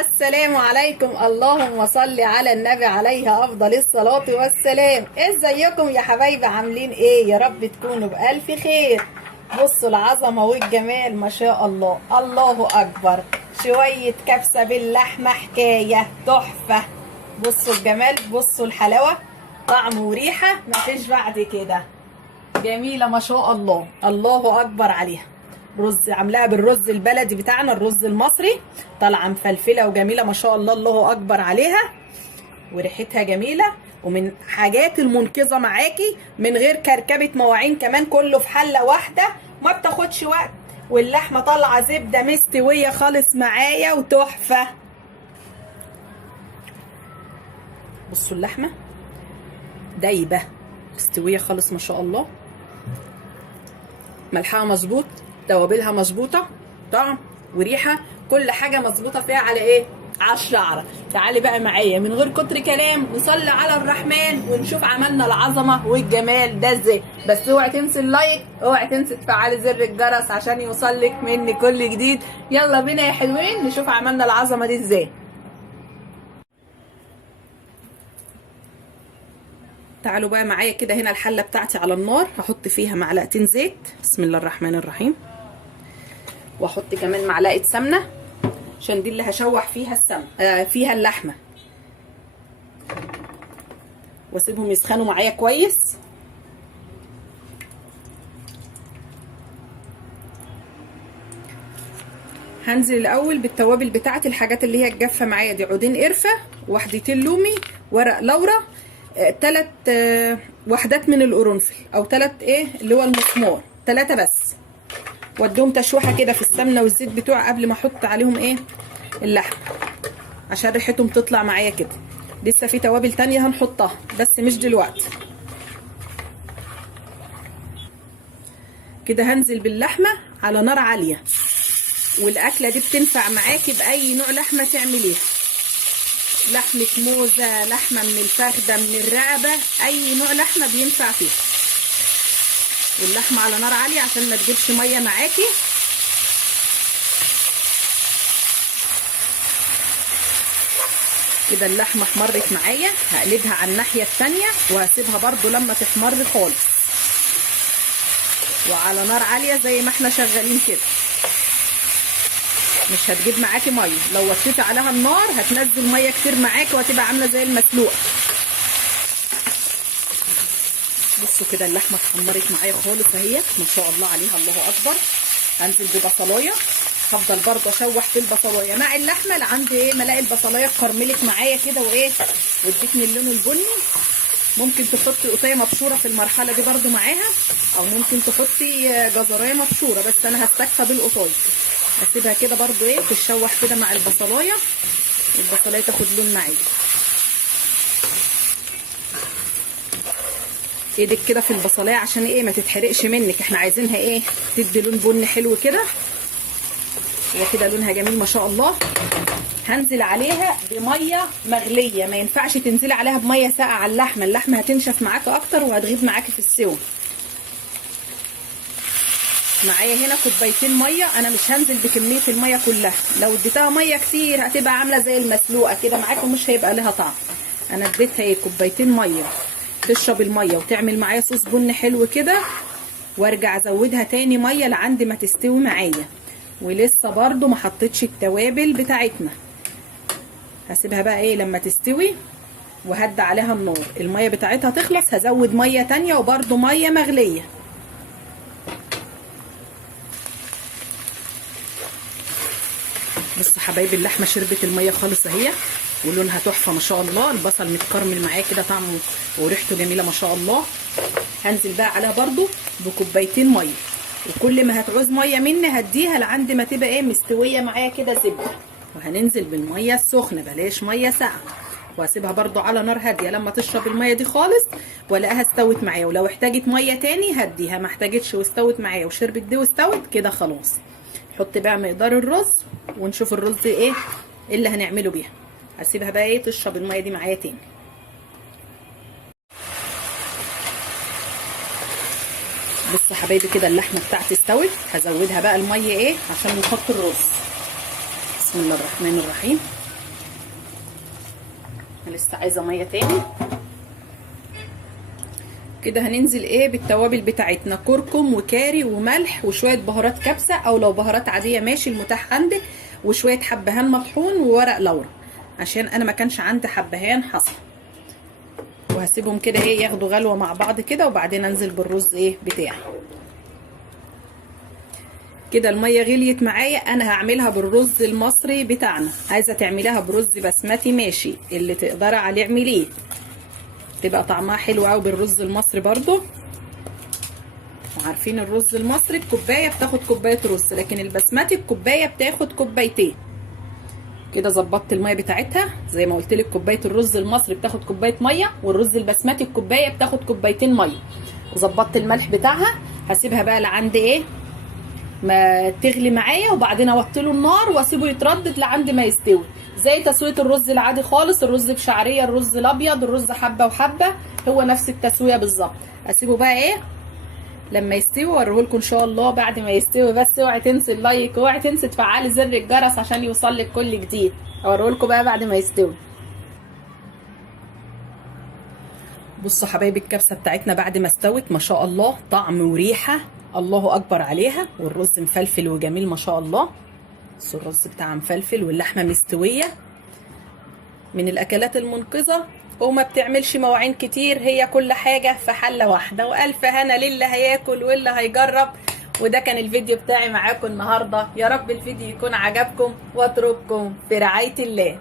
السلام عليكم، اللهم صل على النبي عليه افضل الصلاة والسلام. ازيكم يا حبايبي؟ عاملين ايه؟ يا رب تكونوا بألف خير. بصوا العظمة والجمال، ما شاء الله، الله اكبر. شوية كبسة باللحمة حكاية تحفة. بصوا الجمال، بصوا الحلاوة، طعم وريحة مفيش بعد كده. جميلة ما شاء الله، الله اكبر عليها. رز عاملاها بالرز البلدي بتاعنا، الرز المصري، طالعه مفلفله وجميله ما شاء الله، الله اكبر عليها. وريحتها جميله، ومن حاجات المنقذه معاكي من غير كركبه مواعين، كمان كله في حله واحده ما بتاخدش وقت. واللحمه طالعه زبده مستويه خالص معايا وتحفه. بصوا اللحمه دايبه مستويه خالص ما شاء الله. ملحها مظبوط، توابلها مظبوطه، طعم وريحه كل حاجه مظبوطه فيها. على ايه؟ على الشعره. تعالي بقى معايا من غير كتر كلام نصلي على الرحمن ونشوف عملنا العظمه والجمال ده ازاي. بس اوعي تنسي اللايك، اوعي تنسي تفعلي زر الجرس عشان يوصلك مني كل جديد. يلا بينا يا حلوين نشوف عملنا العظمه دي ازاي. تعالوا بقى معايا كده، هنا الحله بتاعتي على النار، هحط فيها معلقتين زيت، بسم الله الرحمن الرحيم، واحط كمان معلقه سمنه عشان دي اللي هشوح فيها السمنه فيها اللحمه، واسيبهم يسخنوا معايا كويس. هنزل الاول بالتوابل بتاعتي، الحاجات اللي هي الجافه معايا دي، عودين قرفه، وحدتين لومي، ورق لورا، 3 وحدات من القرنفل، او 3 اللي هو المسمار، 3 بس. واديهم تشويحه كده في السمنه والزيت بتوعي قبل ما احط عليهم اللحمه، عشان ريحتهم تطلع معايا كده. لسه في توابل تانية هنحطها بس مش دلوقتي. كده هنزل باللحمه على نار عاليه، والاكله دي بتنفع معاكي باي نوع لحمه تعمليها، لحمه موزه، لحمه من الفخده، من الرقبه، اي نوع لحمه بينفع فيها. واللحمه على نار عاليه عشان ما تجيبش ميه معاكي. كده اللحمه احمرت معايا، هقلبها على الناحيه الثانيه وهسيبها برضو لما تحمر خالص، وعلى نار عاليه زي ما احنا شغالين كده. مش هتجيب معاكي ميه، لو وطيتي عليها النار هتنزل ميه كتير معاكي وهتبقى عامله زي المسلوقه. بصوا كده اللحمه اتحمرت معايا خالص اهي ما شاء الله عليها، الله اكبر. هنزل ببصلايه، هفضل برضه اشوح في البصلايه مع اللحمه لعند ما البصلايه اتكرملت معايا كده وادتني اللون البني. ممكن تحطي قطايه مبشوره في المرحله دي برضه معاها، او ممكن تحطي جزرايه مبشوره، بس انا هستكفى بالقطايه. هسيبها كده برضه تتشوح كده مع البصلايه، والبصلايه تاخد لون معايا. ايدك كده في البصلايه عشان ما تتحرقش منك، احنا عايزينها تدي لون بني حلو كده. هي كده لونها جميل ما شاء الله. هنزل عليها بميه مغليه، ما ينفعش تنزلي عليها بميه ساقعه على اللحمه، اللحمه هتنشف معاكي اكتر وهتغيب معاكي في السوا. معايا هنا كوبايتين ميه، انا مش هنزل بكميه الميه كلها، لو اديتها ميه كتير هتبقى عامله زي المسلوقه كده معاكي ومش هيبقى لها طعم. انا اديتها كوبايتين ميه تشرب الميه وتعمل معايا صوص بني حلو كده، وارجع ازودها تاني ميه لعند ما تستوي معايا. ولسه برضو ما حطيتش التوابل بتاعتنا، هسيبها بقى لما تستوي وهدي عليها النار، الميه بتاعتها تخلص هزود ميه تانية وبرضو ميه مغليه. بصوا حبايبي اللحمه شربت الميه خالص اهي، ولونها تحفه ما شاء الله. البصل متكرمل معايا كده، طعمه وريحته جميله ما شاء الله. هنزل بقى عليها برضو بكوبايتين ميه، وكل ما هتعوز ميه مني هديها لعند ما تبقى مستويه معايا كده زبده. وهننزل بالميه السخنه، بلاش ميه ساقعه، وهسيبها برضو على نار هاديه لما تشرب الميه دي خالص والاقيها استوت معايا. ولو احتاجت ميه تاني هديها، ما احتاجتش واستوت معايا وشربت دي واستوت كده خلاص. حط بقى مقدار الرز ونشوف الرز اللي هنعمله بيها. هسيبها بقى تشرب الميه دي معايا تاني. بصوا حبايبي كده اللحمه بتاعتي استوت، هزودها بقى الميه عشان نحط الرز. بسم الله الرحمن الرحيم. انا لسه عايزه ميه تاني. كده هننزل ايه بالتوابل بتاعتنا، كركم وكاري وملح وشويه بهارات كبسه، او لو بهارات عاديه ماشي المتاح عندك، وشويه حبهان مطحون وورق لورا، عشان انا ما كانش عندي حبهان حصى. وهسيبهم كده ايه ياخدوا غلوه مع بعض كده، وبعدين انزل بالرز ايه بتاعي. كده الميه غليت معايا، انا هعملها بالرز المصري بتاعنا. عايزه تعمليها برز بسمتي ماشي، اللي تقدري عليه اعمليه، تبقى طعمها حلو قوي بالرز المصري برضو. وعارفين الرز المصري الكوبايه بتاخد كوبايه رز، لكن البسمتي الكوبايه بتاخد كوبايتين. كده ظبطت الميه بتاعتها زي ما قلت لك، كوبايه الرز المصري بتاخد كوبايه ميه، والرز البسمتي الكوبايه بتاخد كوبايتين ميه. وظبطت الملح بتاعها. هسيبها بقى لعند ايه ما تغلي معايا، وبعدين اوطي له النار واسيبه يتردد لعند ما يستوي، زي تسويه الرز العادي خالص. الرز بشعريه، الرز الابيض، الرز حبه وحبه، هو نفس التسويه بالظبط. اسيبه بقى ايه لما يستوي واوريهولكم ان شاء الله بعد ما يستوي. بس اوعي تنسي اللايك، واوعي تنسي تفعلي زر الجرس عشان يوصلك كل جديد. اوريهولكم بقى بعد ما يستوي. بصوا حبايبي الكبسه بتاعتنا بعد ما استوت ما شاء الله، طعم وريحه الله اكبر عليها، والرز مفلفل وجميل ما شاء الله. بصوا الرز بتاعها مفلفل واللحمه مستويه، من الاكلات المنقذه وما بتعملش مواعين كتير، هي كل حاجه في حله واحده. والف هنا للي هياكل واللي هيجرب. وده كان الفيديو بتاعي معاكم النهارده، يا رب الفيديو يكون عجبكم، واترككم في رعايه الله.